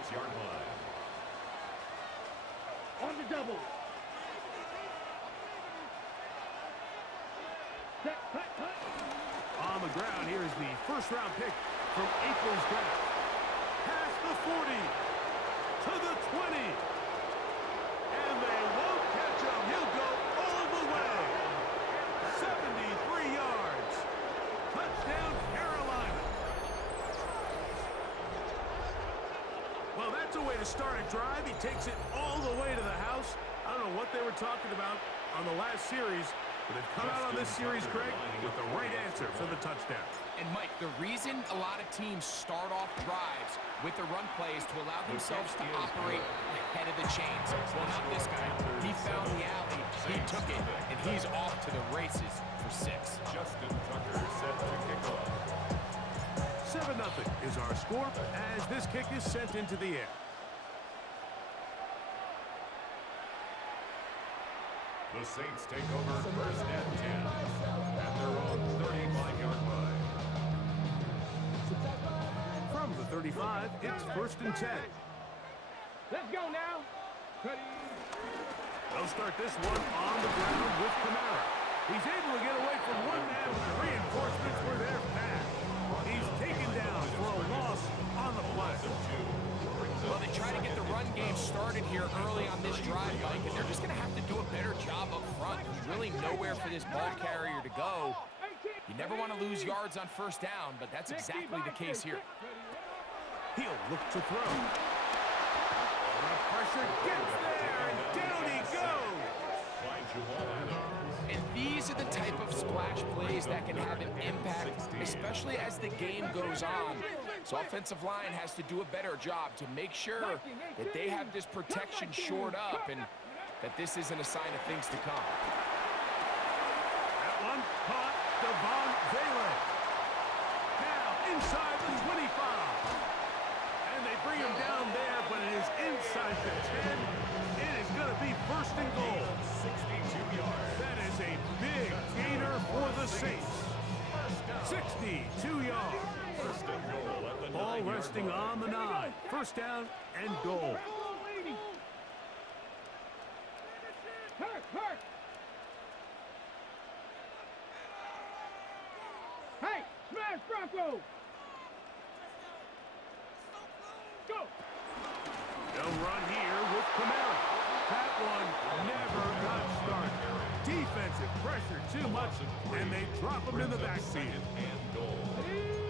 36-yard line. On the double. Set, cut. On the ground, here is the first-round pick from April's draft. Past the 40, to the 20. And they won't catch him. He'll go all the way. 73 yards. Touchdown, Carolina. Well, that's a way to start a drive. He takes it all the way to the house. I don't know what they were talking about on the last series, but they've come out on this series, Greg, with the right answer for the touchdown. And, Mike, the reason a lot of teams start off drives with the run play is to allow themselves to operate ahead of the chains. Well, not this guy. He found the alley, he took it, and he's off to the races for 6. Justin Tucker set to kick off. 7-0 is our score as this kick is sent into the air. The Saints take over first and 10 at their own 35-yard line. From the 35, it's first and 10. Let's go now. They'll start this one on the ground with Kamara. He's able to get away from one man, but the reinforcements were there fast. He's taken down for a loss on the play. Well, they try to get the run game started here early on this drive, Mike, and they're just going to have to do a better job up front. There's really nowhere for this ball carrier to go. You never want to lose yards on first down, but that's exactly the case here. He'll look to throw. The pressure gets there, and down he goes. And these are the type of splash plays that can have an impact, especially as the game goes on. So offensive line has to do a better job to make sure that they have this protection shored up and that this isn't a sign of things to come. That one caught Devon Vele. Now inside the 25. And they bring him down there, but it is inside the 10. It is going to be first and goal. 62 yards. That is a big gainer for the Saints. 62 yards. First and goal at the 9-yard Ball resting line. on the 9. First down and goal. Hurt. Hey, smash Bronco. Go. They'll run here with Kamara. That one never got started. Defensive pressure too much, and they drop him in the backfield. And goal.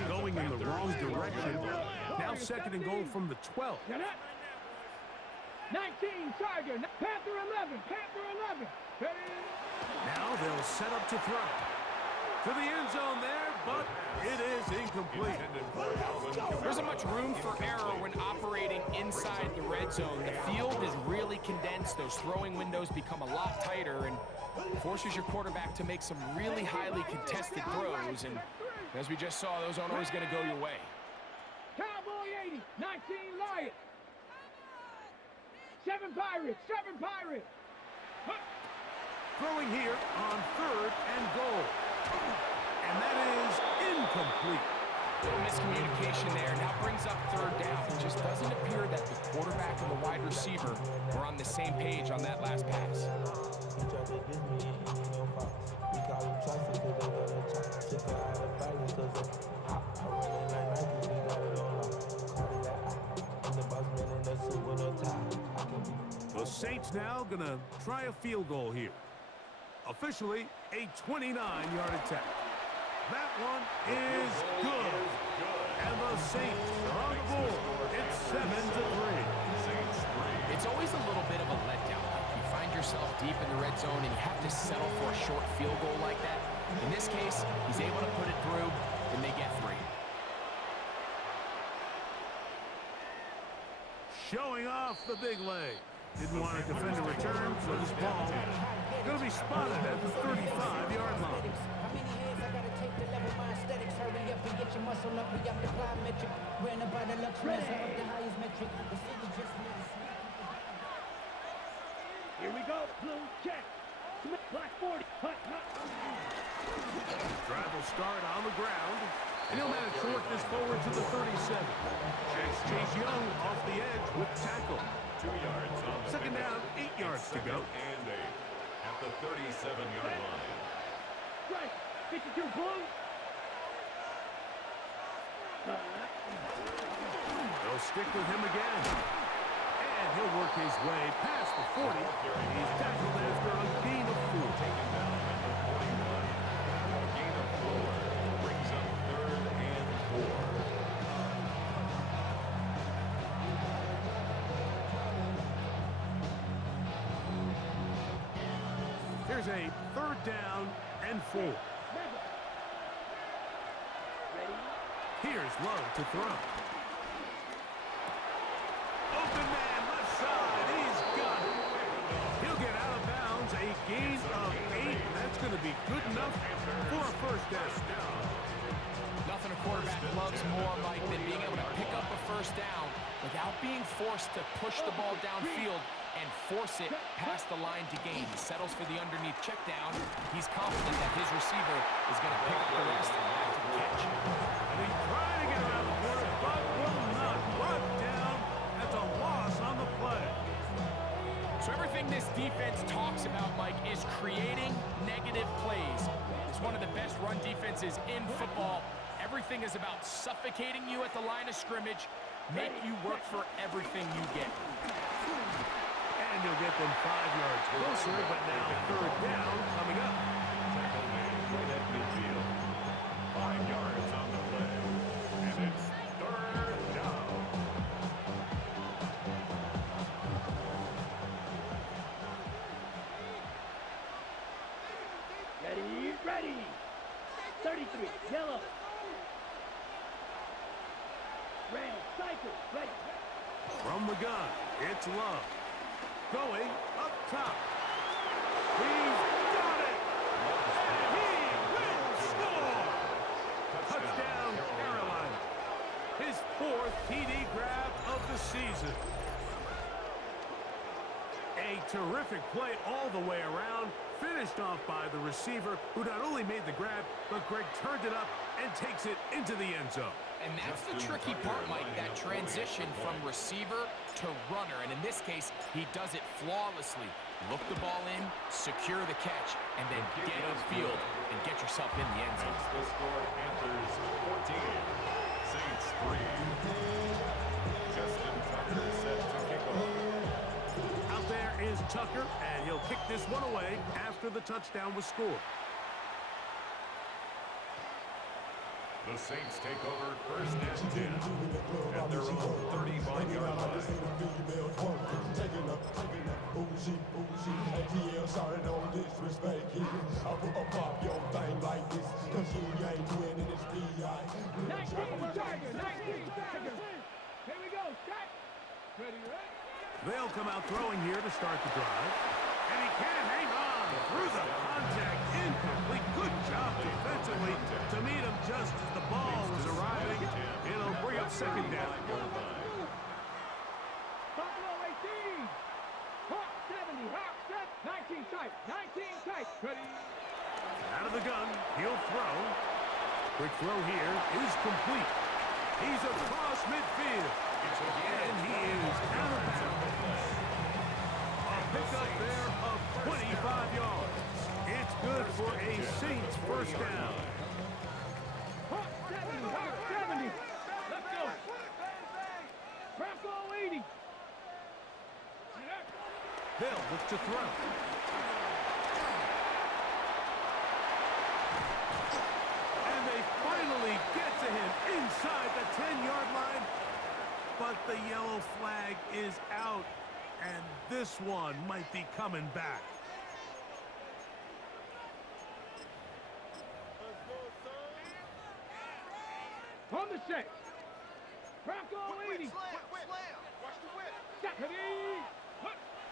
Going in the wrong direction. Now second and goal from the 12. 19, Tiger. Panther 11. Now they'll set up to throw. To the end zone there, but it is incomplete. There isn't much room for error when operating inside the red zone. The field is really condensed. Those throwing windows become a lot tighter and forces your quarterback to make some really highly contested throws. And as we just saw, those aren't always going to go your way. Cowboy 80, 19 Lions. 7 Pirates. Throwing here on third and goal. And that is incomplete. Little miscommunication there. Now brings up third down. It just doesn't appear that the quarterback and the wide receiver were on the same page on that last pass. The Saints now going to try a field goal here. Officially, a 29-yard attack. That one is good. And the Saints are on the board. It's 7-3. It's always a little bit of a letdown. You find yourself deep in the red zone and you have to settle for a short field goal like that. In this case, he's able to put it through, and they get 3. Showing off the big leg. Didn't want to defend a return, so this ball going to be spotted at the 35-yard line. How many hands I gotta take to level my aesthetics? Hurry up and get your muscle up. We got the plyometric. Ran about the luxury of the highest metric. The city just Here we go. Blue check. Black 40. Drive will start on the ground. And he'll manage to work this forward to the 37. Chase Young off the edge with tackle. 2 yards on the Second pickup. down, 8 yards to go. And 8 at the 37-yard line. Right. Get you two blue. They'll stick with him again. And he'll work his way past the 40. He's tackled after a gain of 4. Taken down at the 41. A gain of 4 brings up 3rd and 4. Here's a 3rd down and 4. Here's Love to throw. Open man, left side. He's got it. He'll get out of bounds. A gain of 8. That's going to be good enough for a 1st down. Nothing a quarterback loves more, Mike, than being able to pick up a 1st down without being forced to push the ball downfield and force it past the line to gain. He settles for the underneath check down. He's confident that his receiver is going to pick up the rest after the catch. And he's trying to get around the corner, but will not. Brought down. That's a loss on the play. So everything this defense talks about, Mike, is creating negative plays. It's one of the best run defenses in football. Everything is about suffocating you at the line of scrimmage, make you work for everything you get. And you'll get them 5 yards closer, but now 3rd down coming up. Tackle made right at midfield. 5 yards on the play. And it's 3rd down. Ready, ready. 33, yellow. Red, cycle, ready. From the gun, it's Love. Going up top. He's got it! And he will score! Touchdown, Carolina. His 4th TD grab of the season. A terrific play all the way around, finished off by the receiver, who not only made the grab, but Greg turned it up and takes it into the end zone. And that's the tricky part, Mike, that transition from receiver to runner. And in this case, he does it flawlessly. Look the ball in, secure the catch, and then get upfield and get yourself in the end zone. Makes the score Panthers 14. Saints 3. Justin Tucker set to kick off. Out there is Tucker, and he'll kick this one away after the touchdown was scored. The Saints take over 1st and 10 at their own 35-yard line. Here we go, set. Ready, ready. They'll come out throwing here to start the drive. And he can't hang on through the contact. Incomplete. Good job defensively to meet him just as the ball was arriving. It'll bring up 2nd down. Buffalo 18. Hawk 70, Hawk set. 19 tight, 19 tight. Ready. Out of the gun, he'll throw. Quick throw here is complete. He's across midfield. And he is out of bounds. A pickup there of 25 yards. It's good for a Saints 1st down. Hawk 70, Hawk 70. Let's go. Bronco 80. They'll look to throw. And they finally get to him inside the 10-yard line. But the yellow flag is out, and this one might be coming back. On the set. Bronco 80. Step. Ready.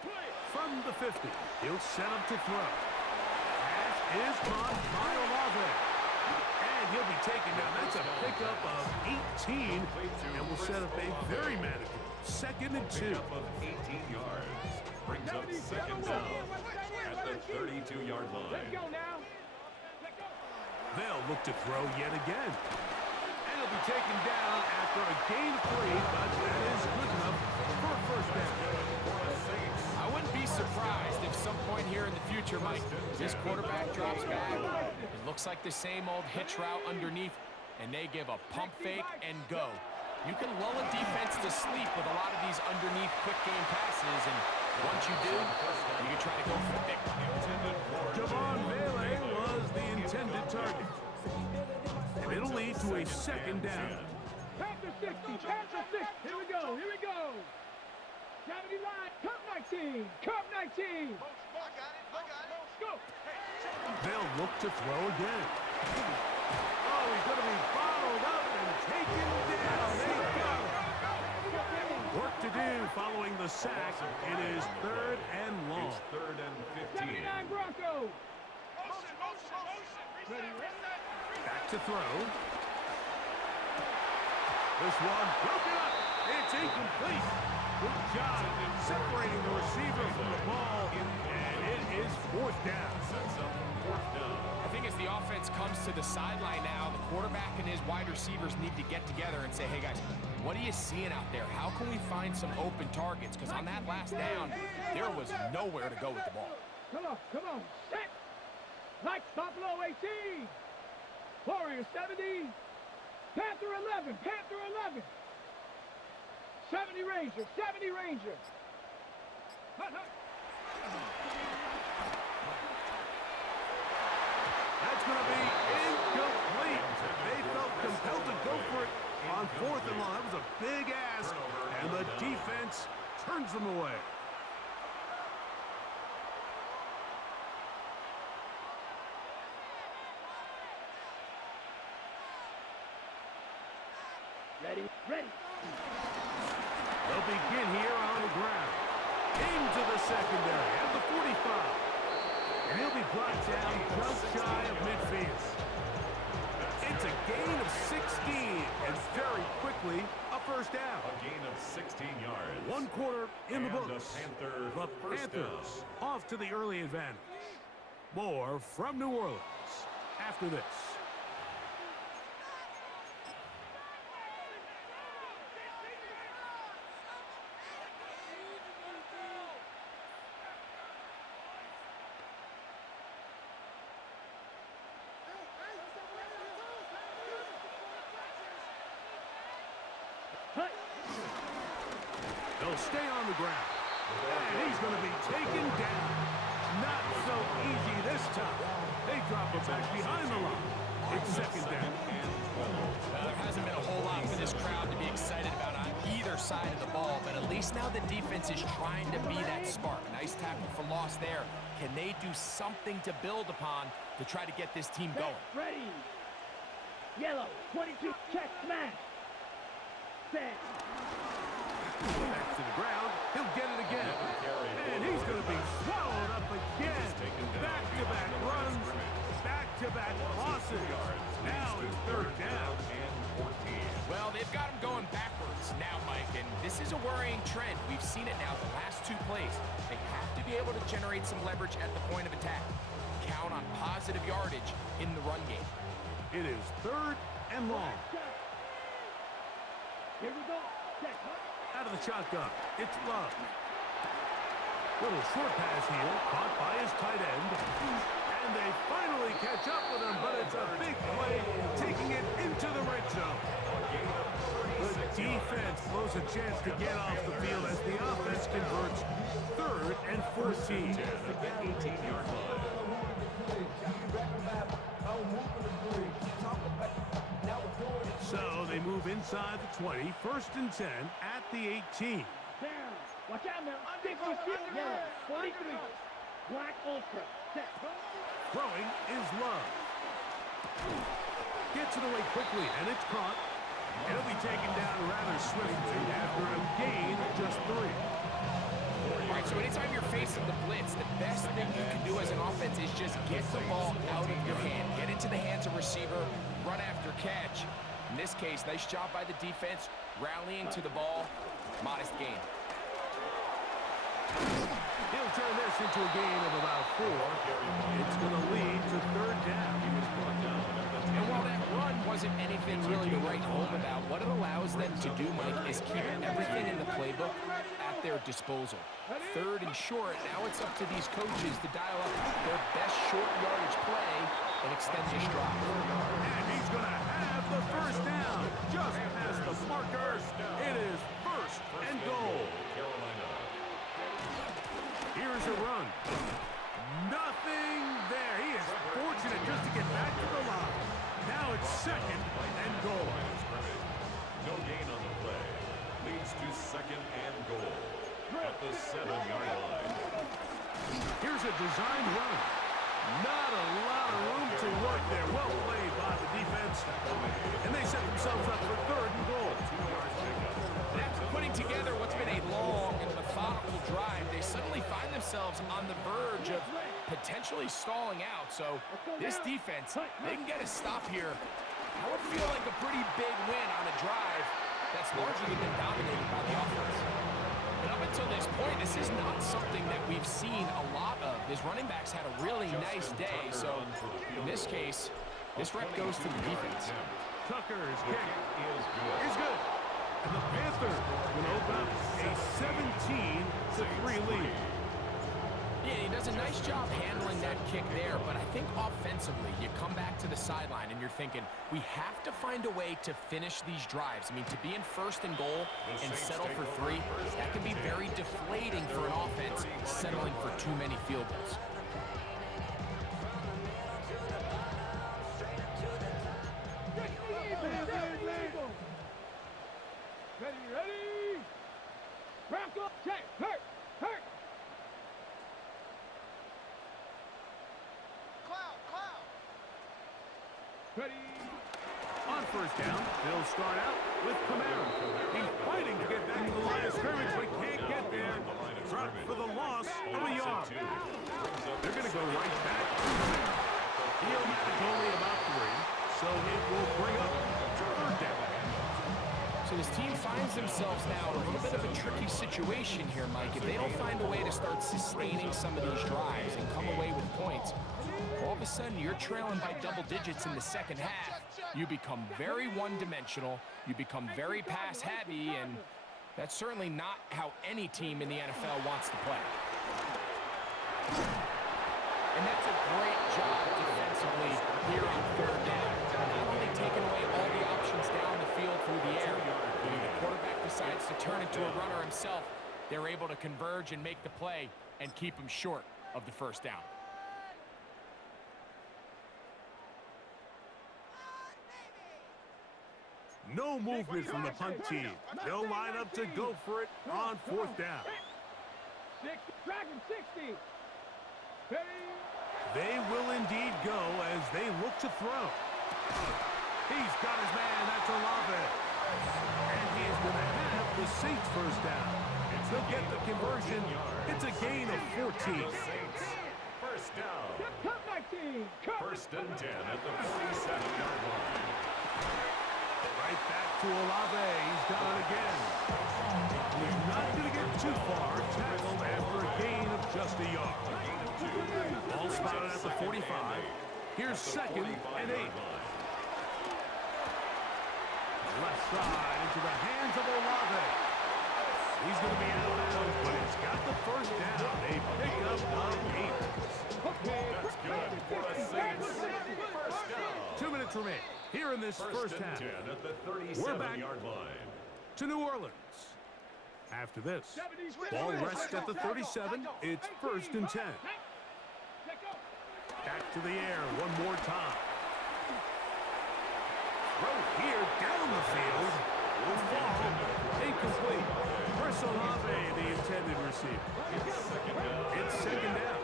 Play. From the 50, he'll set up to throw. Pass is caught by Olave. And he'll be taken down. That's a pickup of 18, and will set up a very manageable 2nd and 2. Pickup of 18 yards brings up 2nd down at the 32-yard line. Let's go now. Let's go. They'll look to throw yet again. And he'll be taken down after a gain of 3, but that is good enough for picture, Mike. This quarterback drops back. It looks like the same old hitch route underneath, and they give a pump fake and go. You can lull a defense to sleep with a lot of these underneath quick game passes, and once you do, you can try to go for the big one. Javon Bailey was the intended target. And it'll lead to a second down. Panther 60, Panther 60. Here we go, here we go. 70 line, Cup 19, Cup 19. Go. They'll look to throw again. Oh, he's going to be bottled up and taken down. They got him. Work to do following the sack. It is 3rd and long. It's 3rd and 15. 79 Broncos. Ready, Back to throw. This one broken up. It's incomplete. Good job separating the receiver from the ball, and it is 4th down. Sets up 4th down. I think as the offense comes to the sideline now, the quarterback and his wide receivers need to get together and say, hey, guys, what are you seeing out there? How can we find some open targets? Because on that last down, there was nowhere to go with the ball. Come on, set. Like Buffalo 18. Warrior 70. Panther 11, Panther 11. 70 Ranger, 70 Ranger. That's going to be incomplete. They felt compelled to go for it on 4th and long. That was a big ask, and the defense turns them away. Ready, ready. They'll begin here on the ground. Into the secondary at the 45. And he'll be brought down just shy of midfield. It's a gain of 16, and very quickly, a 1st down. A gain of 16 yards. 1 quarter in the And books. the The first Panthers down. off to the early advantage. More from New Orleans after this. They'll stay on the ground. And he's going to be taken down. Not so easy this time. They drop him back behind the line. It's 2nd down. There hasn't been a whole lot for this crowd to be excited about on either side of the ball, but at least now the defense is trying to be that spark. Nice tackle for loss there. Can they do something to build upon to try to get this team going? Ready. Yellow, 22, check, smash. Set. Back to the ground. He'll get it again. And he's going to be swallowed up again. Back-to-back runs. Back-to-back losses. Now it's 3rd down. And 14. Well, they've got him going backwards now, Mike, and this is a worrying trend. We've seen it now the last 2 plays. They have to be able to generate some leverage at the point of attack. Count on positive yardage in the run game. It is 3rd and long. Here we go. Check, Out of the shotgun. It's Love. Little short pass here. Caught by his tight end. And they finally catch up with him, but it's a big play, taking it into the red zone. The defense blows a chance to get off the field as the offense converts 3rd and 14. 18-yard line. So they move inside the 20, 1st and 10 at the 18. down. Watch out now. 50, yellow, 43. Black Ultra. Set. Throwing is Love. Gets it away quickly, and it's caught. He'll be taken down rather swiftly after a gain of just 3. All right, so anytime you're facing the blitz, the best thing you can do as an offense is just get the ball out of your hand. Get into the hands of receiver, run after catch. In this case, nice job by the defense, rallying to the ball. Modest gain. He'll turn this into a gain of about 4. It's going to lead to third down. And while that run wasn't anything really to write home about, what it allows them to do, Mike, is keep everything in the playbook at their disposal. Third and short, now it's up to these coaches to dial up their best short yardage play and extend this drive. And he's going to have the first down. Just past the marker. It is first and goal. Here's a run. Nothing there. He is fortunate just to get back to the line. Now it's second and goal. No gain on the play. Leads to second and goal at the 7-yard line. Here's a designed run. Not a lot of room to work there. Well played by the defense. And they set themselves up for third and goal. And after putting together what's been a long and methodical drive, they suddenly find themselves on the verge of potentially stalling out. So this defense, they can get a stop here. I would feel like a pretty big win on a drive that's largely been dominated by the offense. And up until this point, this is not something that we've seen a lot of. His running backs had a really nice day. So in this case, this rep goes to the defense. Tucker's kick is good. And the Panthers will open up a 17-3 lead. Yeah, he does a nice job handling that kick there, but I think offensively, you come back to the sideline and you're thinking, we have to find a way to finish these drives. I mean, to be in first and goal and settle for 3, that can be very deflating for an offense settling for too many field goals. Ready? Rock up, check, hurt. Ready? On first down, they'll start out with Kamara. He's fighting to get back to the line of scrimmage, but can't get there. Dropped for the loss of a yard. They're going to go right back to Kamara. He'll manage only about 3, so it will bring up third down. So this team finds themselves now in a little bit of a tricky situation here, Mike. If they don't find a way to start sustaining some of these drives and come away with points, all of a sudden you're trailing by double digits in the second half. You become very one-dimensional, you become very pass-heavy, and that's certainly not how any team in the NFL wants to play. And that's a great job defensively here on third down. Not only taking away all the options down the field through the air, but when the quarterback decides to turn into a runner himself, they're able to converge and make the play and keep him short of the first down. No movement from the punt team. They'll line up to go for it on fourth down. 60, Dragon 60. Ready? They will indeed go as they look to throw. He's got his man, that's Olave. And he is going to have the Saints first down. They'll get the conversion. It's a gain of 14. First down. Cup 19. First and 10 at the 47-yard line. Right back to Olave. He's got it again. He's not going to get too far. Tackled after a gain of just a yard. Ball spotted at the 45. Here's second and 8. Left side into the hands of Olave. He's going to be out of bounds, but he's got the first down. A pickup of 8. That's good for a Saints. First down. 2 minutes remain here in this first half. 10 at the We're back 37-yard line. to New Orleans. After this, ball rests at the 37. It's first and 10. Back to the air one more time. Throw here down the field. Will fall. Incomplete. Chris Olave, the intended receiver. It's second down.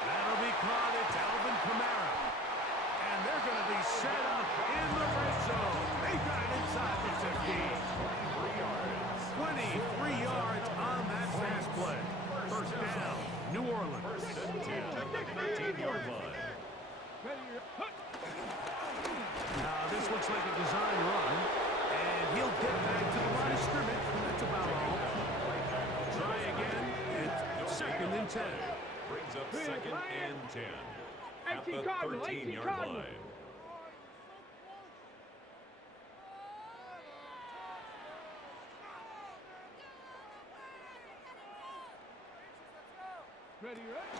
That'll be caught. It's Alvin Kamara. And they're going to be set up in the red zone. They got it inside the 15. 23 yards on that pass play. First down, New Orleans. First and 10 at the 13-yard line. Now, this looks like a design run. line of scrimmage. That's about all. Try again. It's 2nd and 10. Brings up 2nd and 10 at the 13-yard line. Ready, right?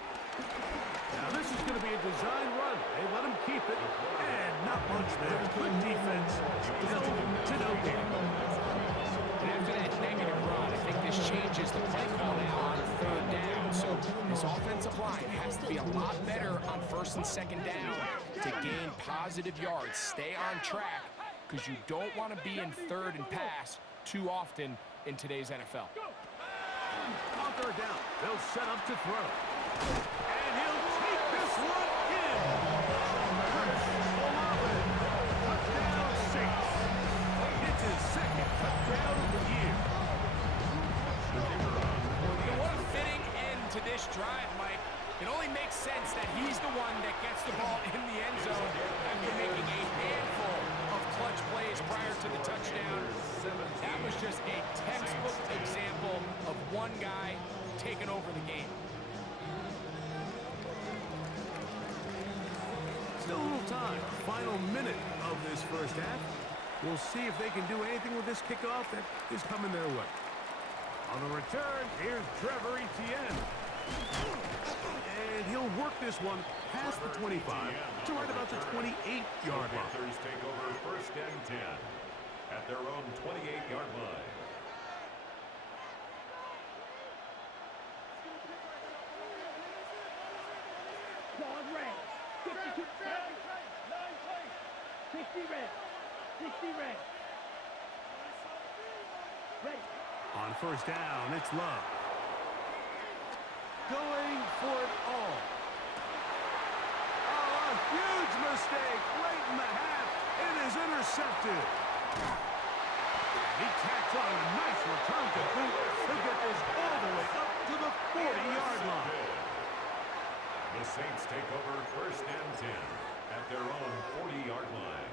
Now this is going to be a design run. They let him keep it, and not much there. Good defense. To no gain. And after that negative run, I think this changes the play call now on 3rd down. So this offensive line has to be a lot better on 1st and 2nd down to gain positive yards. Stay on track, because you don't want to be in 3rd and pass too often in today's NFL. On 3rd down, they'll set up to throw. And he'll take this one in. Chris Olave. Touchdown Saints. It's his 2nd touchdown of the year. And what a fitting end to this drive, Mike. It only makes sense that he's the one that gets the ball in the end zone after making a handful of clutch plays prior to the touchdown. That was just a textbook example of one guy taking over the game. Still a little time. Final minute of this first half. We'll see if they can do anything with this kickoff that is coming their way. On the return, here's Trevor Etienne. And he'll work this one past the 25 to right about the 28-yard line. Panthers take over 1st and 10 at their own 28-yard line. Ball red. 52 red. 60 red. 60 red. Ready. On 1st down, it's Love. Going for it all. Oh, a huge mistake late in the half. It is intercepted. He tacks on a nice return to boot. He'll get this all the way up to the 40-yard line. The Saints take over 1st and 10 at their own 40-yard line.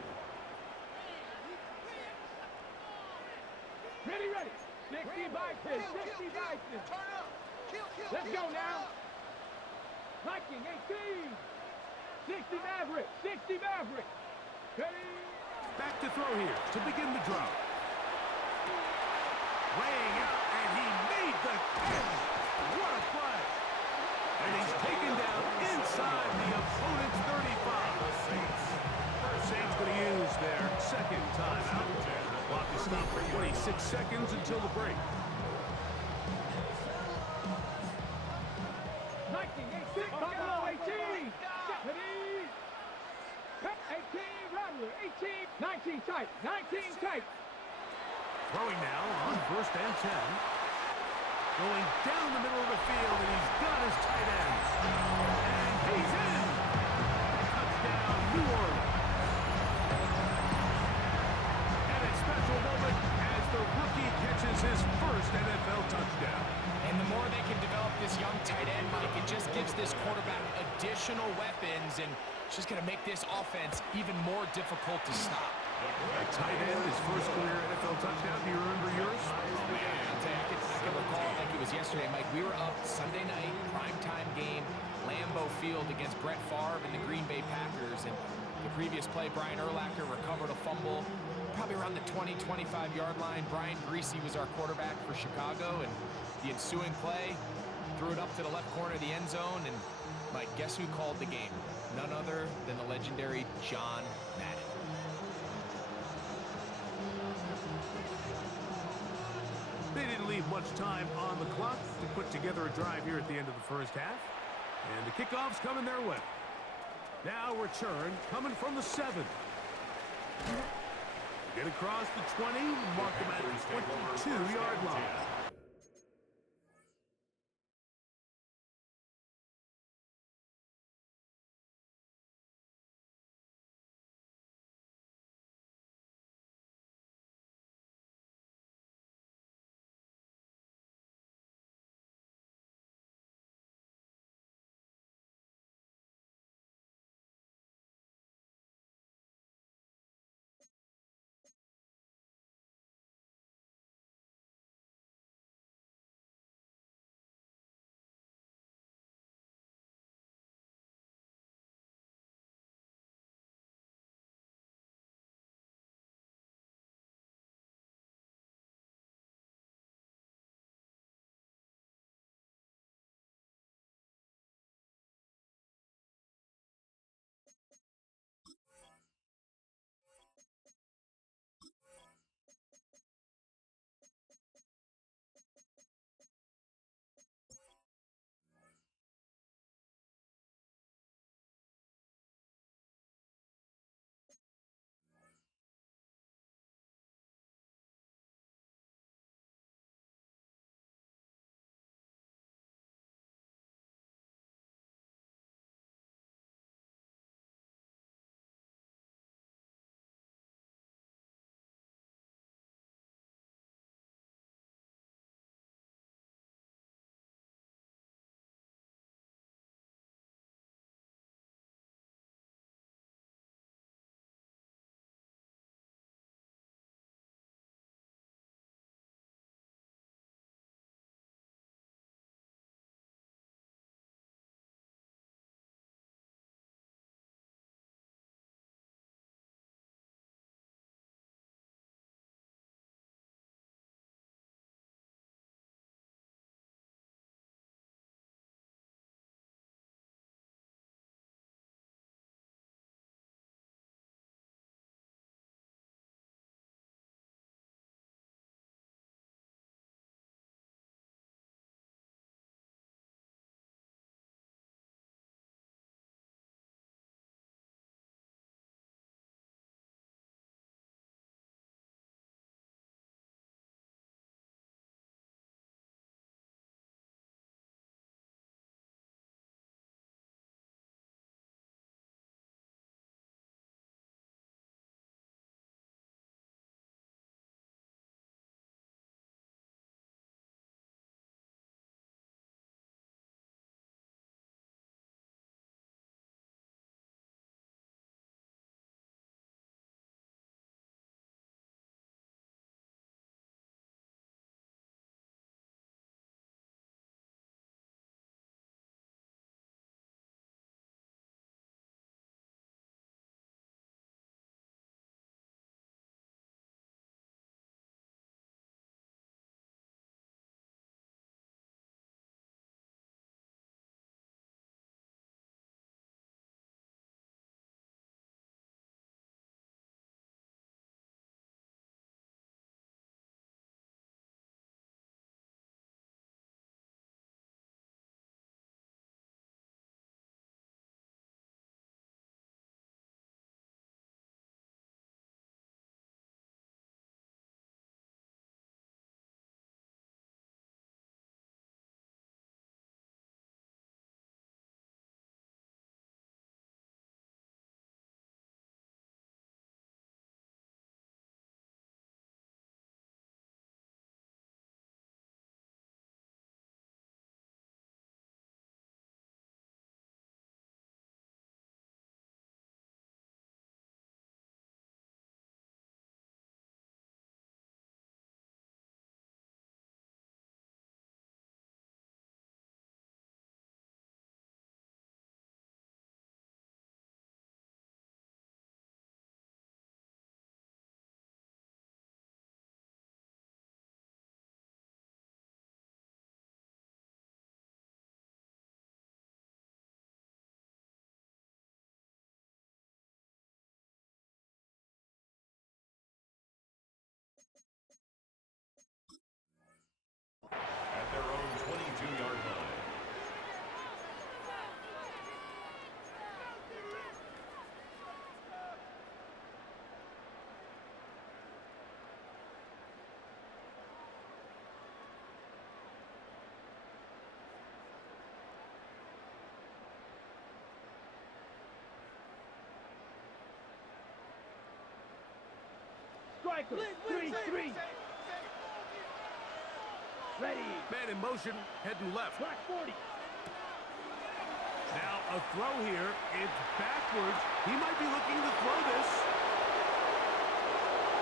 Ready, ready. 60 Vikings. 60 Vikings. Let's go now. Viking 18. 60 Maverick. 60 Maverick. Ready. Back to throw here to begin the drive. Laying out, and he made the catch. What a play. And he's taken down inside the opponent's 35. Saints going to use their 2nd timeout. Clock is stopped for 26 seconds until the break. Viking 18. Buffalo 18. Ready. 18 Rattler. 18. 19 tight. 19 tight. Throwing now on 1st and 10. Going down the middle of the field, and he's got his tight ends. And he's in. Touchdown, New Orleans. And a special moment as the rookie catches his first NFL touchdown. And the more they can develop this young tight end, Mike, it just gives this quarterback additional weapons, and it's just going to make this offense even more difficult to stop. A tight end, his first career NFL touchdown. Do you remember yours? Oh, man, I'll tell you, I can recall it like it was yesterday, Mike. We were up Sunday night, primetime game, Lambeau Field against Brett Favre and the Green Bay Packers. And the previous play, Brian Urlacher recovered a fumble probably around the 20, 25-yard line. Brian Greasy was our quarterback for Chicago, and the ensuing play threw it up to the left corner of the end zone. And, Mike, guess who called the game? None other than the legendary John Madden. They didn't leave much time on the clock to put together a drive here at the end of the first half. And the kickoff's coming their way. Now return coming from the 7. Get across the 20, mark them at the 22-yard line. striker. 3-3. Ready. Man in motion, heading left. Clock 40. Now a throw here. It's backwards. He might be looking to throw this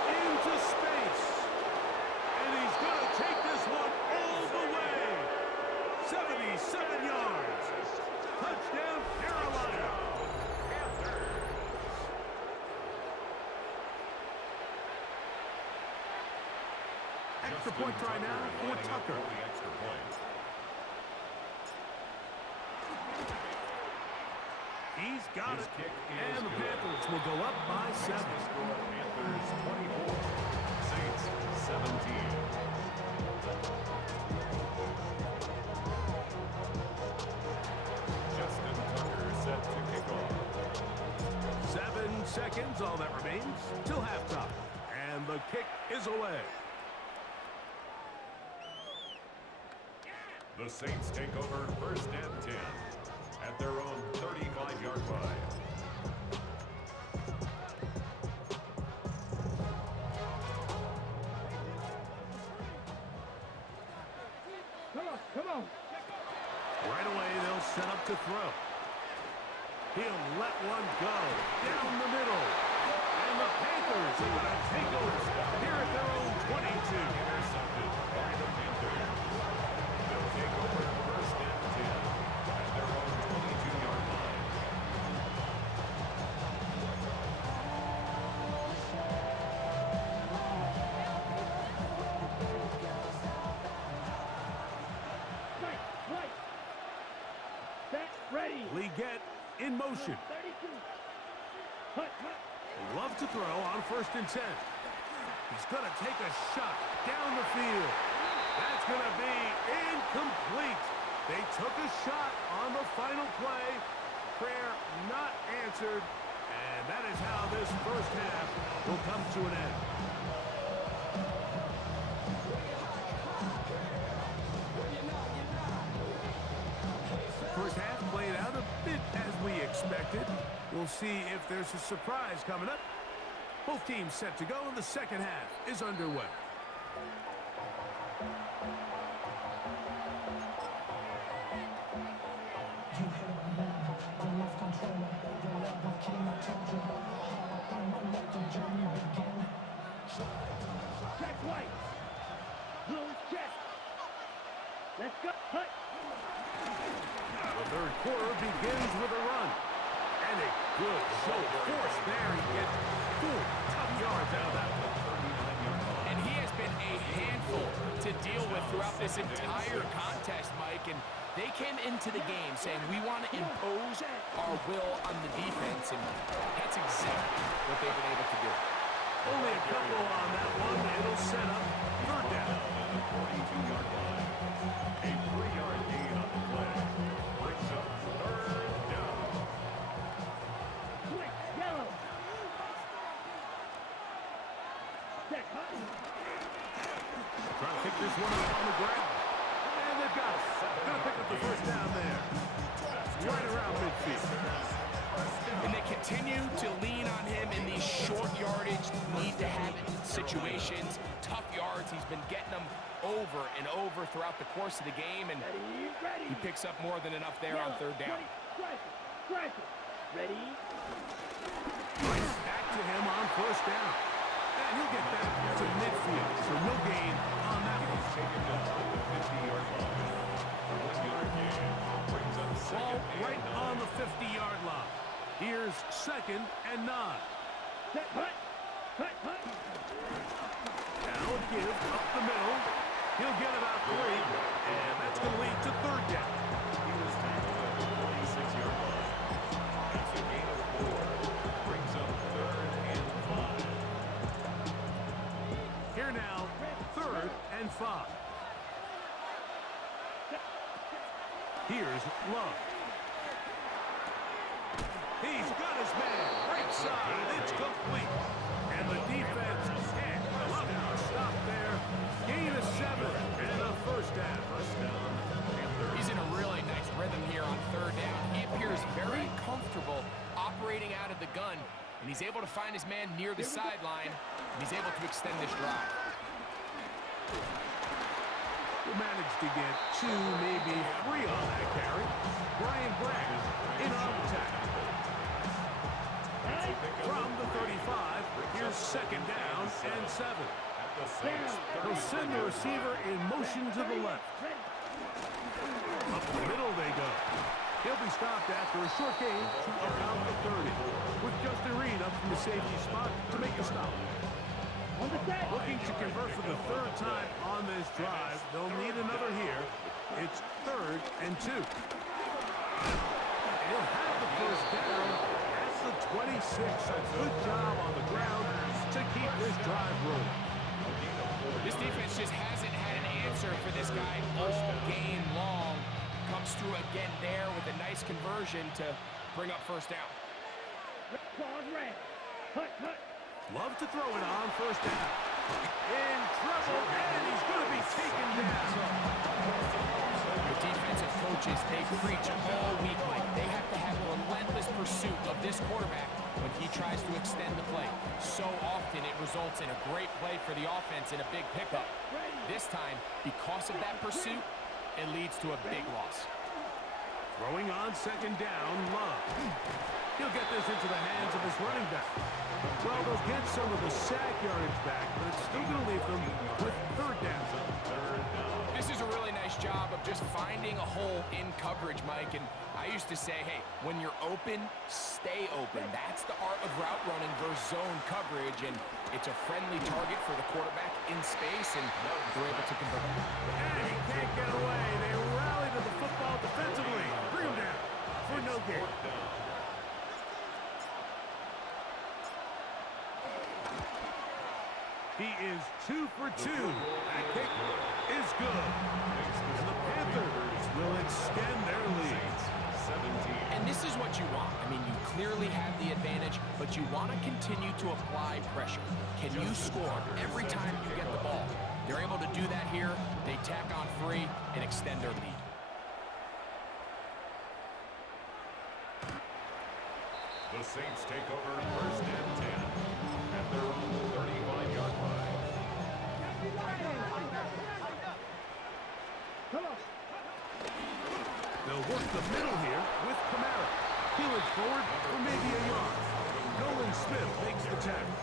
into space. And he's going to take this one all the way. 77 yards. Touchdown, Carolina. Extra point try now for Tucker. The extra point. He's got His it. kick is And the good. Panthers will go up by 7. The score, Panthers 24, Saints 17. Justin Tucker set to kick off. 7 seconds, all that remains, till halftime. And the kick is away. The Saints take over 1st and 10 at their own 35-yard line. Come on. Right away, they'll set up to throw. He'll let one go down the middle. And the Panthers are going to take over here at their own 22. Intercepted by the Panthers. They'll take over 1st and 10 at their own 22-yard line. Right. Set. Ready. Leggett in motion. 32. Hut. Love to throw on 1st and 10. He's going to take a shot down the field. That's going to be incomplete. They took a shot on the final play. Prayer not answered. And that is how this first half will come to an end. First half played out a bit as we expected. We'll see if there's a surprise coming up. Both teams set to go, and the second half is underway. Check right. Loose check. Let's go. Hut. The third quarter begins with a run. And a good show of force there. He gets 4 tough yards out of that one. And he has been a handful to deal with throughout this entire contest, Mike. And they came into the game saying, we want to impose our will on the defense. And that's exactly what they've been able to do. Only a couple on that one. It'll set up 3rd down. At the 42-yard line. A 3-yard gain on the play. Brings up 3rd down. Quick. Yellow. Check. Hut. Trying to pick this one up on the ground. And they've got it. Gonna pick up the 1st down there. Right around midfield. And they continue to lean on him in these short yardage, need to have it situations, tough yards. He's been getting them over and over throughout the course of the game, and Ready. he picks up more than enough there on 3rd down. Striker. Ready. Right back to him on 1st down. And he'll get back to midfield, so no gain on that one. Taken down at the 50-yard line. A 1-yard gain. Brings up Ball 2nd and right 9. on the 50-yard line. Here's 2nd and 9. Set. Hut. Now a give up the middle. He'll get about 3, and that's going to lead to 3rd down. He was tackled at the 46-yard line. That's a gain of 4. Brings up 3rd and 5. Here now, 3rd and 5. Here's Love. He's got his man. Right side. It's complete. And the defense can't come up with a stop there. Gain of 7 and a 1st down. He's in a really nice rhythm here on 3rd down. He appears very comfortable operating out of the gun, and he's He's able to find his man near the sideline, and he's able to extend this drive. He managed to get 2, maybe 3 on that carry. Brian Branch in on the tackle. From the 35, here's second down and 7. They'll send the receiver in motion to the left. Up the middle they go. He'll be stopped after a short gain to about the 30. With Justin Reed up from the safety spot to make a stop. Looking to convert for the 3rd time on this drive. They'll need another here. It's 3rd and 2. He'll have the first down at the 26. A good job on the ground to keep this drive rolling. This defense just hasn't had an answer for this guy all game long. Comes through again there with a nice conversion to bring up first down. Love to throw it on first down. In trouble, and he's going to be taken down. The defensive coaches, they preach all week, Mike. They have to have relentless pursuit of this quarterback when he tries to extend the play. So often it results in a great play for the offense and a big pickup. This time, because of that pursuit, it leads to a big loss. Throwing on second down, Love. He'll get this into the hands of his running back. Well, they'll get some of the sack yardage back, but it's still going to leave them with 3rd down. This is a really nice job of just finding a hole in coverage, Mike. And I used to say, hey, when you're open, stay open. That's the art of route running versus zone coverage, and it's a friendly target for the quarterback in space, and they're able to convert. And he can't get away. They rally to the football defensively. Bring him down for no gain. He is 2 for 2. That kick is good. And the Panthers will extend their lead. And this is what you want. I mean, you clearly have the advantage, but you want to continue to apply pressure. Can you score every time you get the ball? They're able to do that here. They tack on 3 and extend their lead. The Saints take over 1st and 10 at their own 35-yard line. They'll work the middle here with Kamara. Peeling forward for maybe a yard. Nolan Smith makes the tackle.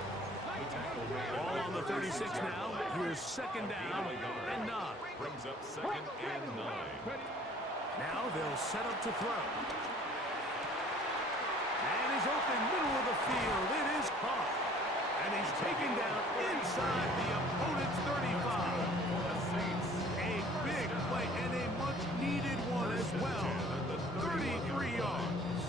Ball on the 36 now. Here's second down and 9. Brings up 2nd and 9. Now they'll set up to throw. And he's open middle of the field. It is caught. And he's taken down inside the opponent's 35. A big play and a much-needed one as well. 33 yards.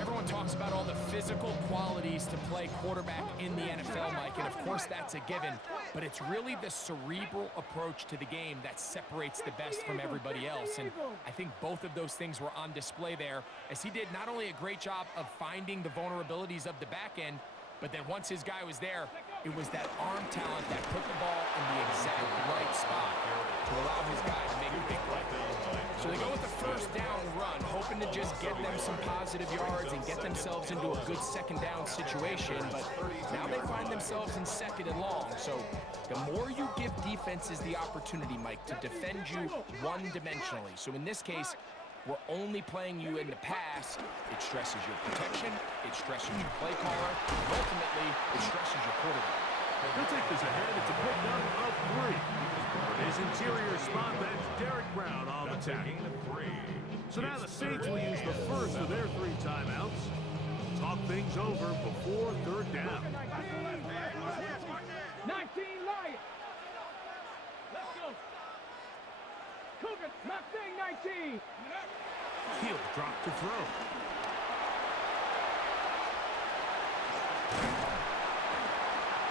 Everyone talks about all the physical qualities to play quarterback in the NFL, Mike, and of course that's a given, but it's really the cerebral approach to the game that separates the best from everybody else, and I think both of those things were on display there, as he did not only a great job of finding the vulnerabilities of the back end, but then once his guy was there, it was that arm talent that put the ball in the exact right spot to allow his guy to make a big play. So they go with the first down run, hoping to just get them some positive yards and get themselves into a good second down situation, but now they find themselves in 2nd and long. So the more you give defenses the opportunity, Mike, to defend you one-dimensionally. So in this case, we're only playing you in the pass. It stresses your protection, it stresses your play caller, and ultimately, it stresses your quarterback. He'll take this ahead. It's a pickup of 3. For his interior spot, that's Derek Brown on the tackle. So now the Saints will use the first of their 3 timeouts. Talk things over before 3rd down. 19 Lions. Let's go. Cougars, Mustang 19. He'll drop to throw.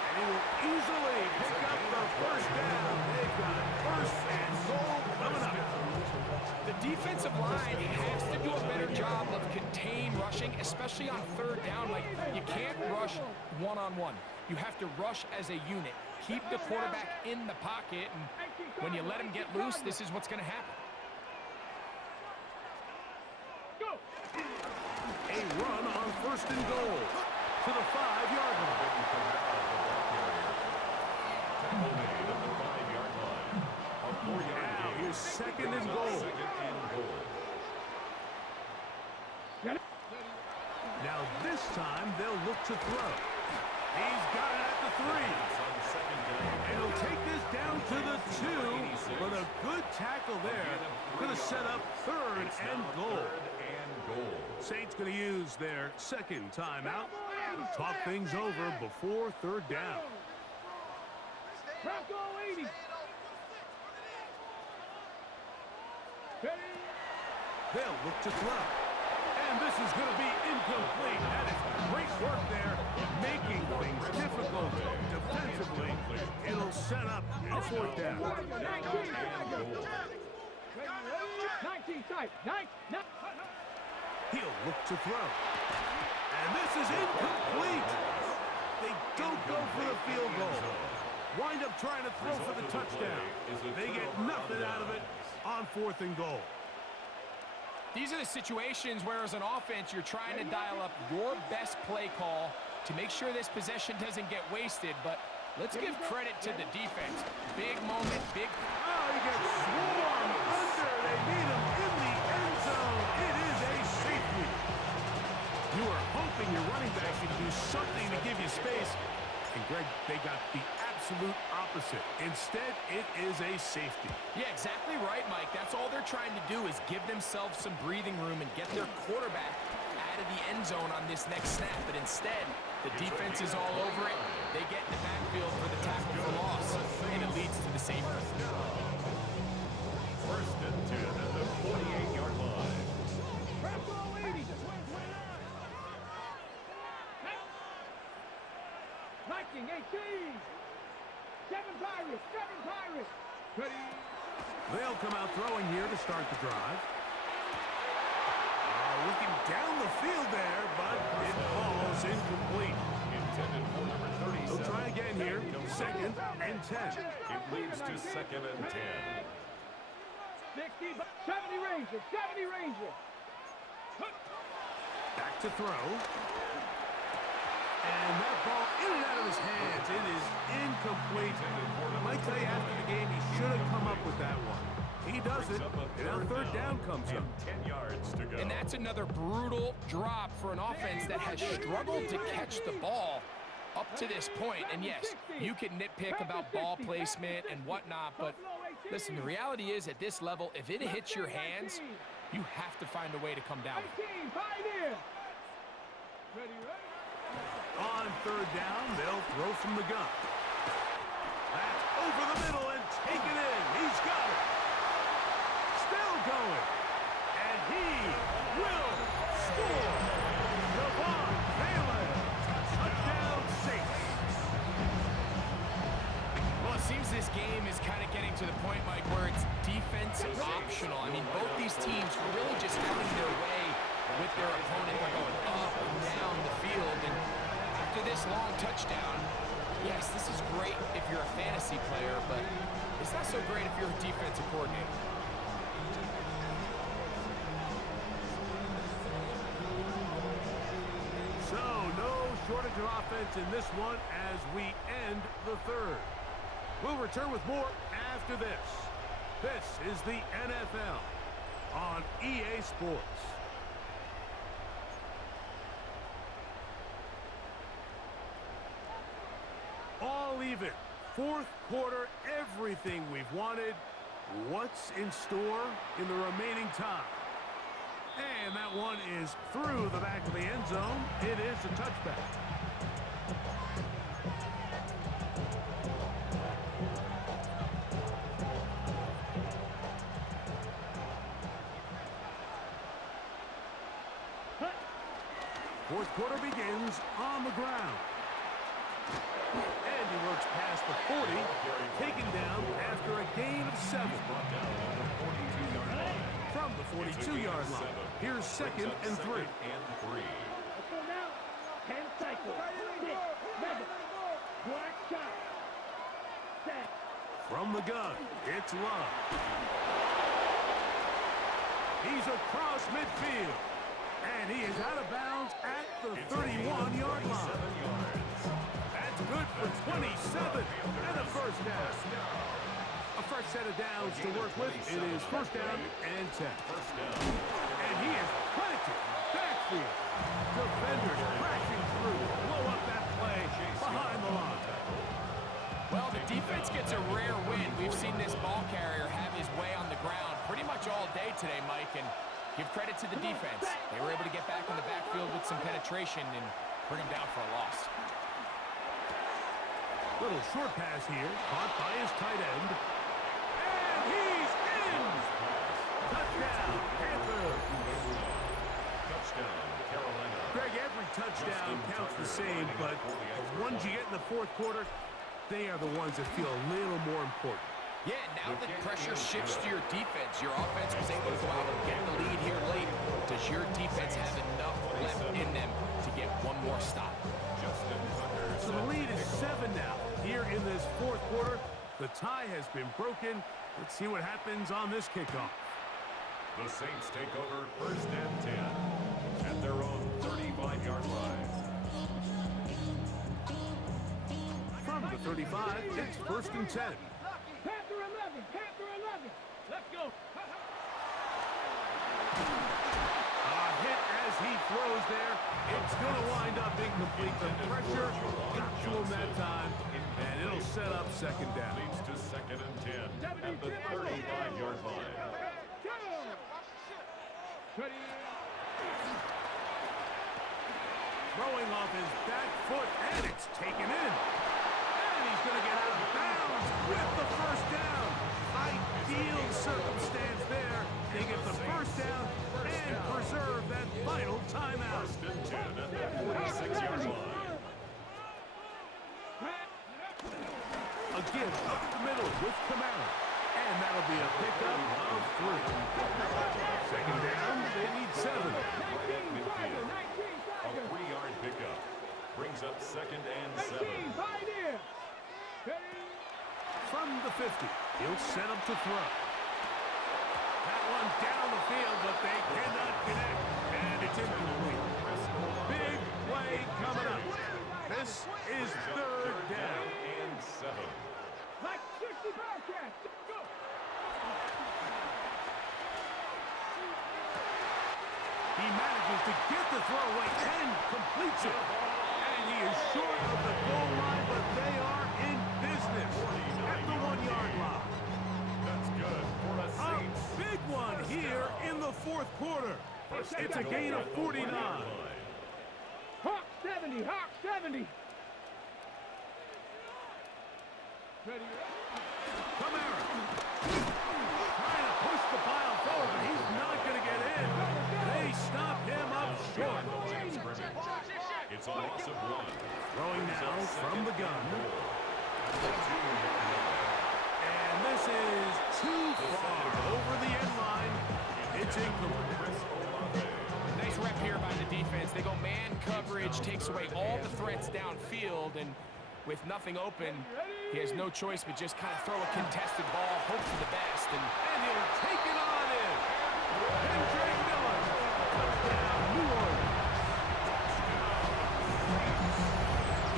And he will easily pick up the first down. They've got 1st and goal coming up. The defensive line has to do a better job of contain rushing, especially on 3rd down. Like, you can't rush one-on-one. You have to rush as a unit. Keep the quarterback in the pocket, and when you let him get loose, this is what's going to happen. A run on 1st and goal. to the 5-yard line. Didn't come out of the ball carrier. Tackle made at the 5-yard line. A 4-yard Now gain. here's second and goal. Second and goal. Now this time they'll look to throw. He's got it at the 3. On second down. And he'll take this down to the 2, but a good tackle there. Going to set up third and goal. Third and goal. Saints going to use their second timeout to talk things over before third down. Bronco 80. Ready? They'll look to throw. And this is going to be incomplete. That is great work there, making things difficult defensively. It'll set up a fourth down. 19 tight. 9. He'll look to throw. And this is incomplete. They don't go for the field goal. Wind up trying to throw for the touchdown. They get nothing out of it on fourth and goal. These are the situations where, as an offense, you're trying to dial up your best play call to make sure this possession doesn't get wasted. But let's give credit to the defense. Big moment, big... Oh, he gets swarmed under. They need him in the end zone. It is a safety. You are hoping your running back can do something to give you space. And, Greg, they got the absolute opposite. Instead, it is a safety. Yeah, exactly right, Mike. That's all they're trying to do is give themselves some breathing room and get their quarterback out of the end zone on this next snap. But instead, the defense is all over it. They get in the backfield for the tackle for loss, and it leads to the safety. First and 10 at the 48-yard line. Bronco 80. Viking 18. 7 Pirates. Ready? They'll come out throwing here to start the drive. Looking down the field there, but it falls incomplete. Intended for number 37. They'll try again here. Second and 10. It leads to second and 10. 60. 70 Ranger. Back to throw. And that ball in and out of his hands. It is incomplete. I might tell you after the game, he should have come up with that one. He doesn't, and now third down comes up. 10 yards to go. And that's another brutal drop for an offense that has struggled to catch the ball up to this point. And yes, you can nitpick about ball placement and whatnot, but listen, the reality is at this level, if it hits your hands, you have to find a way to come down with it. 19. Pioneer. Ready? On third down, they'll throw from the gun. That's over the middle and taken in. He's got it. Still going. And he will score. Devon Balin. Touchdown Saints. Well, it seems this game is kind of getting to the point, Mike, where it's defense optional. I mean, both these teams are really just having their way with their opponent. They're going up and down the field, and after this long touchdown, yes, this is great if you're a fantasy player, but it's not so great if you're a defensive coordinator. So, no shortage of offense in this one as we end the third. We'll return with more after this. This is the NFL on EA Sports. All even. Fourth quarter, everything we've wanted. What's in store in the remaining time? And that one is through the back of the end zone. It is a touchback. Fourth quarter begins on the ground. And he works past the 40, taken down after a gain of 7. From the 42-yard line. Here's second and 3. Let's go now. 10 cycles. 6. Mega. Black shot. Set. From the gun, it's Love. He's across midfield. And he is out of bounds at the 31-yard line. That's good for 27 and a first down. A fresh set of downs to work with. It is first down and 10. And he is planted backfield. Defenders crashing through. Blow up that play behind the line. Well, the defense gets a rare win. We've seen this ball carrier have his way on the ground pretty much all day today, Mike, and give credit to the defense. They were able to get back in the backfield with some penetration and bring him down for a loss. Little short pass here, caught by his tight end. And he's in! Touchdown, Panthers! Touchdown, Carolina. Greg, every touchdown counts the same, but the ones you get in the fourth quarter, they are the ones that feel a little more important. Yeah, now the pressure shifts to your defense. Your offense was able to go out and get the lead here late. Does your defense have enough left in them to get one more stop? Justin Tucker. So the lead is 7 now. Here in this fourth quarter, the tie has been broken. Let's see what happens on this kickoff. The Saints take over first and 10 at their own 35-yard line. From the 35, it's first and 10. Panther 11, Panther 11. Let's go. A hit as he throws there. It's going to wind up incomplete. The pressure got to him that time, and it'll set up second down. Leads to second and 10 at the 35-yard line. Throwing off his back foot, and it's taken in. And he's going to get out of bounds with the first down. Ideal circumstance there. They get the first down and preserve that final timeout. First and 10 at the 46-yard line. Again, up the middle with Kamara. And that'll be a pickup of 3. Second down, they need 7. Midfield. A 3-yard pickup brings up second and 7. From the 50, he'll set up to throw. That one down the field, but they cannot connect. And it's incomplete. Big play coming up. This is third down. And 7. Like 60 Bearcats. Go. He manages to get the throw away and completes it. And he is short of the goal line, but they are in business at the 1-yard line. That's good for the A Saints. big one here in the fourth quarter. It's a gain of 49. Hawk 70, Hawk 70. Ready? Kamara. Trying to push the pile forward, but he's not going to get in. They stop him up short. It's a loss of 1. Throwing now from the gun. And this is too far over the end line. It's incomplete. Nice rep here by the defense. They go man coverage, takes away all the threats downfield, and with nothing open, he has no choice but just kind of throw a contested ball, hope for the best, and he'll take it on in. Andre Miller. Touchdown, New Orleans.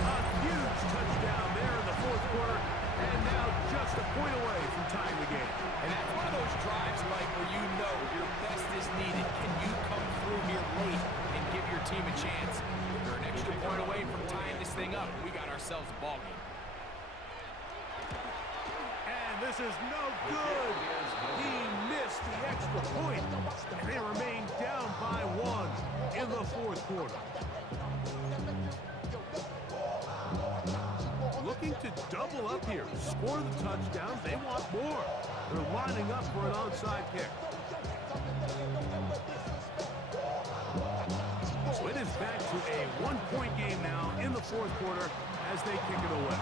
A huge touchdown there in the fourth quarter, and now just a point away from tying the game. And that's one of those drives, Mike, where you know your best is needed. Can you come through here late and give your team a chance? You're an extra point away from tying this thing up. We got ourselves a ball game. And this is no good. He missed the extra point, and they remain down by 1 in the fourth quarter. Looking to double up here, score the touchdown. They want more. They're lining up for an onside kick. So it is back to a 1-point game now in the fourth quarter as they kick it away.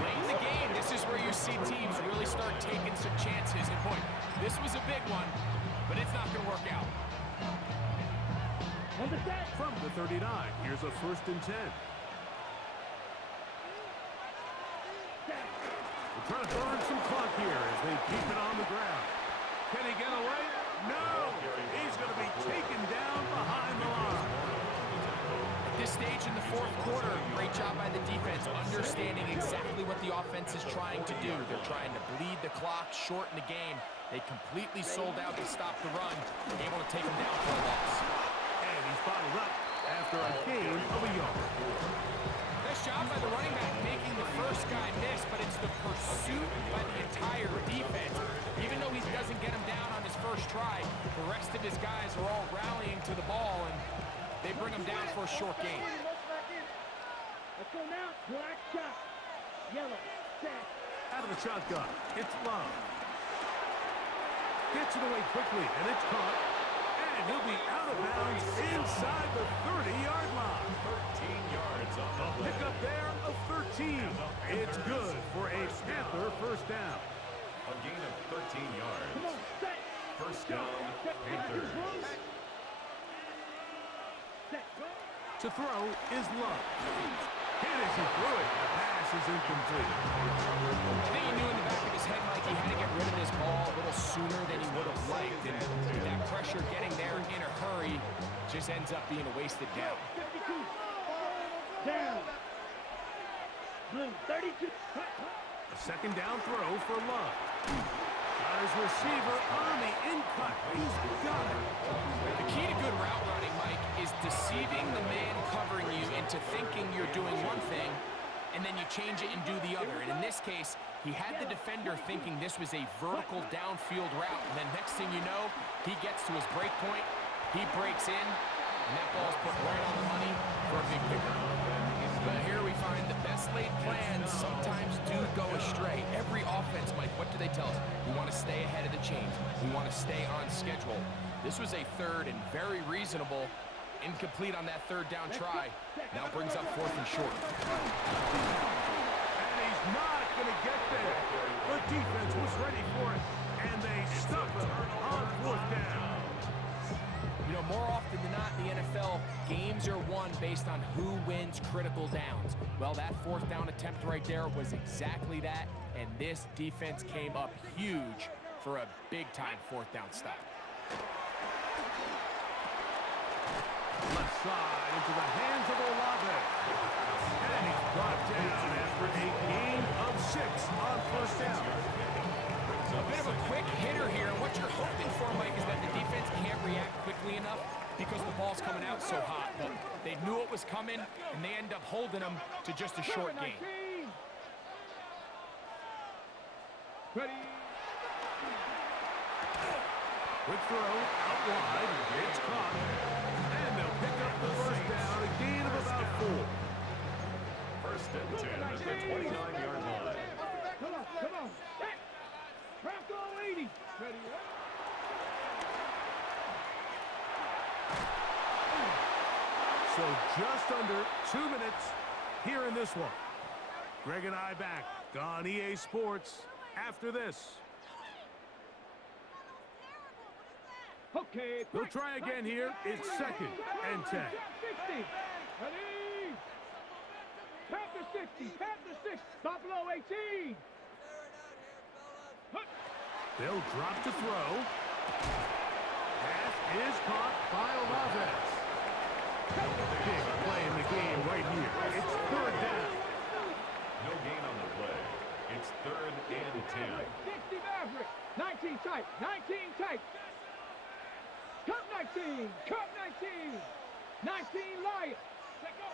Late in the game, this is where you see teams really start taking some chances. And boy, this was a big one, but it's not going to work out. From the 39, here's a first and 10. They're trying to burn some clock here as they keep it on the ground. Can he get away? No! He's going to be taken down behind the line. At this stage in the fourth quarter, great job by the defense, understanding exactly what the offense is trying to do. They're trying to bleed the clock, shorten the game. They completely sold out to stop the run, able to take them down for a loss. And he's bottled up after a gain of a yard. Nice job by the running back making the first guy miss, but it's the pursuit by the entire defense. Even though he doesn't get him down on his first try, the rest of his guys are all rallying to the ball, and they bring him down for a short gain. Let's go now. Black shot. Yellow. Set. Out of the shotgun, it's Love. Gets it away quickly, and it's caught. And he'll be out of bounds inside the 30-yard line. 13 yards on the play. Pick up there of 13. It's good for a Panther first down. A gain of 13 yards. Come on. Set. First down, Panthers. Set. Go. To throw is Love. Hit as he threw it. The pass is incomplete. I think he knew in the back of his head, Mike, he had to get rid of this ball a little sooner than he would have liked. And with that pressure getting there in a hurry, just ends up being a wasted down. 52. Down. Blue. 32. A second down throw for Love. Got his receiver on the in-cut. He's got it. The key to good route running, Mike, is deceiving the man covering you into thinking you're doing one thing, and then you change it and do the other. And in this case, he had the defender thinking this was a vertical downfield route, and then next thing you know, he gets to his break point, he breaks in, and that ball's put right on the money for a big pickup. But here we find the best laid plans sometimes do go astray. Every offense, Mike, what do they tell us? We want to stay ahead of the chains. We want to stay on schedule. This was a third and very reasonable. Incomplete on that third down try. Now brings up fourth and short. And he's not going to get there. The defense was ready for it, and they stuff him on fourth down. You know, more often than not in the NFL, games are won based on who wins critical downs. Well, that fourth down attempt right there was exactly that, and this defense came up huge for a big-time fourth down stop. Left side into the hands of Olave. And he's brought down after a gain of 6 on first down. A bit of a quick hitter here. What you're hoping for, Mike, is that the defense can't react quickly enough because the ball's coming out so hot. But they knew it was coming, and they end up holding them to just a short gain. Ready. Quick throw out wide. It's caught. And they'll pick up the first down. A gain of about 4. First and 10 at the 29-yard line. Come on. Come on. Set. Bronco 80. Ready. So just under 2 minutes here in this one. Greg and I back on EA Sports after this. Okay. They'll try again here. It's second and 10. 60. Ready. Panther 60. Panther 6. Buffalo 18. They'll drop to throw. Pass is caught by Olave. Big play in the game right here. It's third down. No gain on the play. It's third and 10. 60 Maverick. 19 tight. 19 tight. Cup 19. Cup 19. 19 Lion. Let go.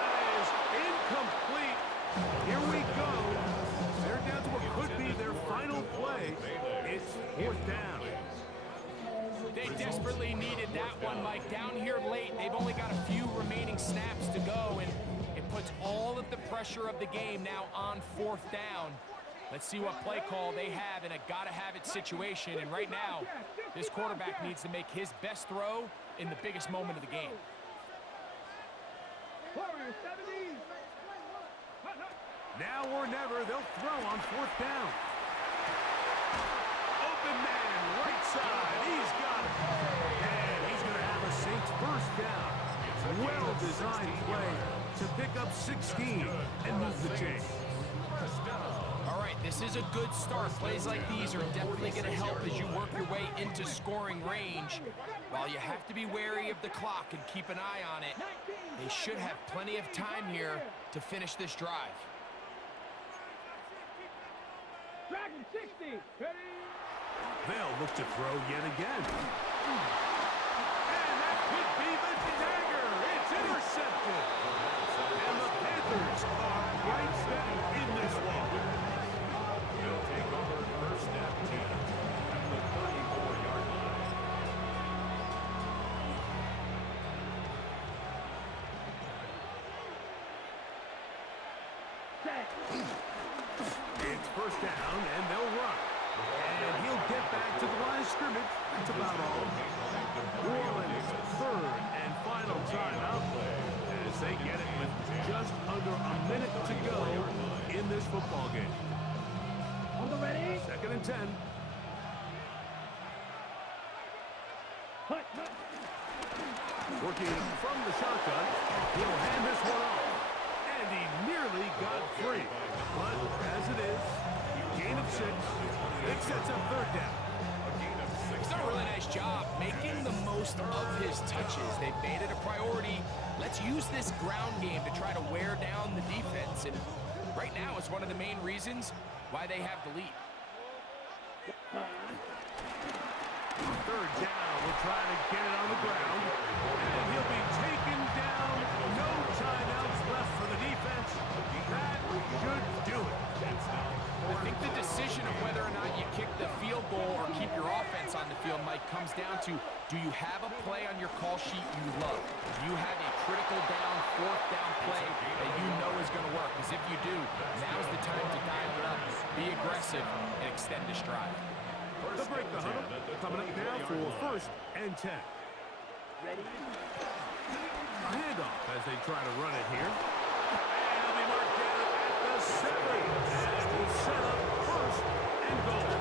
That is incomplete. Here we go. They're down to what could be their final play. It's fourth down. They desperately needed that one, Mike. Down here late, they've only got a few remaining snaps to go, and it puts all of the pressure of the game now on fourth down. Let's see what play call they have in a gotta-have-it situation. And right now, this quarterback needs to make his best throw in the biggest moment of the game. Warrior 70. Now or never, they'll throw on fourth down. Open man, right side. He's got it. And he's going to have a Saints first down. Well-designed play to pick up 16 and move the chains. All right, This is a good start. Plays like these are definitely going to help as you work your way into scoring range. While you have to be wary of the clock and keep an eye on it, they should have plenty of time here to finish this drive. Dragon 60. Ready? They'll look to throw yet again. And that could be the dagger. It's intercepted. And the Panthers are right back in this one. They'll take over first and 10 at the 34-yard line. Set. It's first down, and they'll run. And he'll get back to the line of scrimmage. That's about all. New Orleans, third and final timeout as they get it with just under a minute to go in this football game. On the ready? Second and 10. Hut, hut. Working from the shotgun, he'll hand this one off. And he nearly got free. But as it is, gain of 6. It sets up third down. He's done a really nice job making the most of his touches. They've made it a priority. Let's use this ground game to try to wear down the defense. And right now, it's one of the main reasons why they have the lead. Third down, we'll try to get it on the ground. And he'll be taken down. No timeouts left for the defense. That should do it. I think the decision of whether or not you kick the field goal or keep your offense on the field, Mike, comes down to, do you have a play on your call sheet you love? Do you have a critical down, fourth down play that you know is going to work? Because if you do, now's the time to dial it up, be aggressive, and extend this drive. They'll break the huddle. Coming up now for first and 10. Ready? A handoff as they try to run it here. And he'll be marked down at the 7. And it will set up first and goal.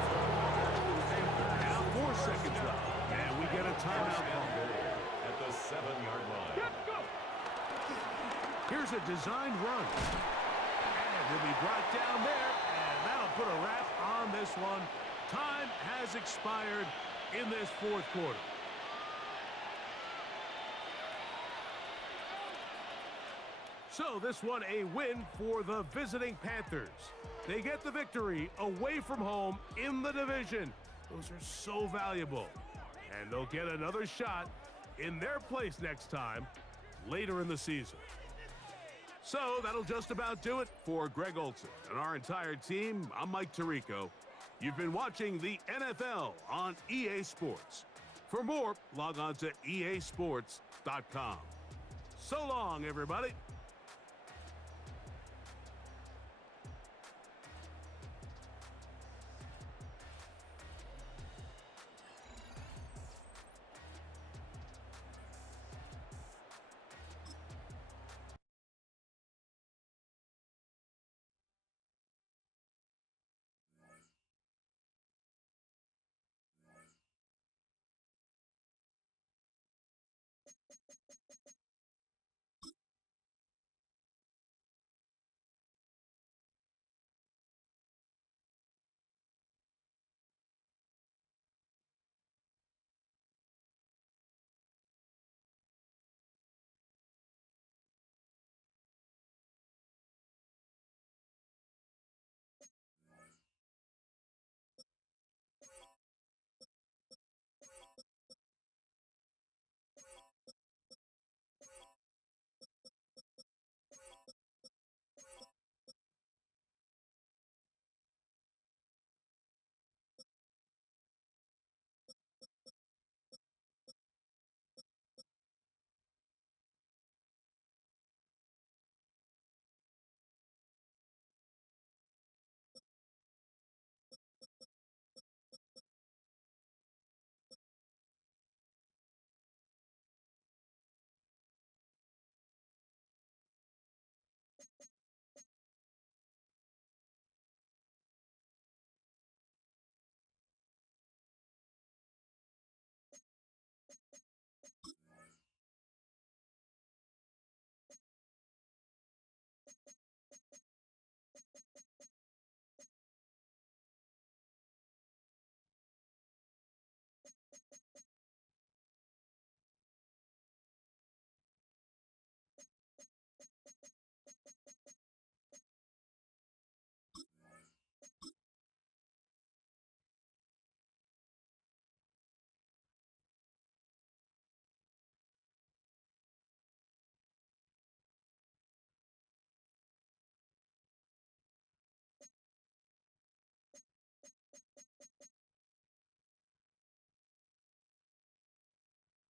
Now 4 seconds left. And we get a timeout call. At the 7-yard line. Let's go. Here's a designed run. And he'll be brought down there. And that'll put a wrap on this one. Time has expired in this fourth quarter. So this one a win for the visiting Panthers. They get the victory away from home in the division. Those are so valuable. And they'll get another shot in their place next time later in the season. So that'll just about do it for Greg Olsen and our entire team. I'm Mike Tirico. You've been watching the NFL on EA Sports. For more, log on to easports.com. So long, everybody.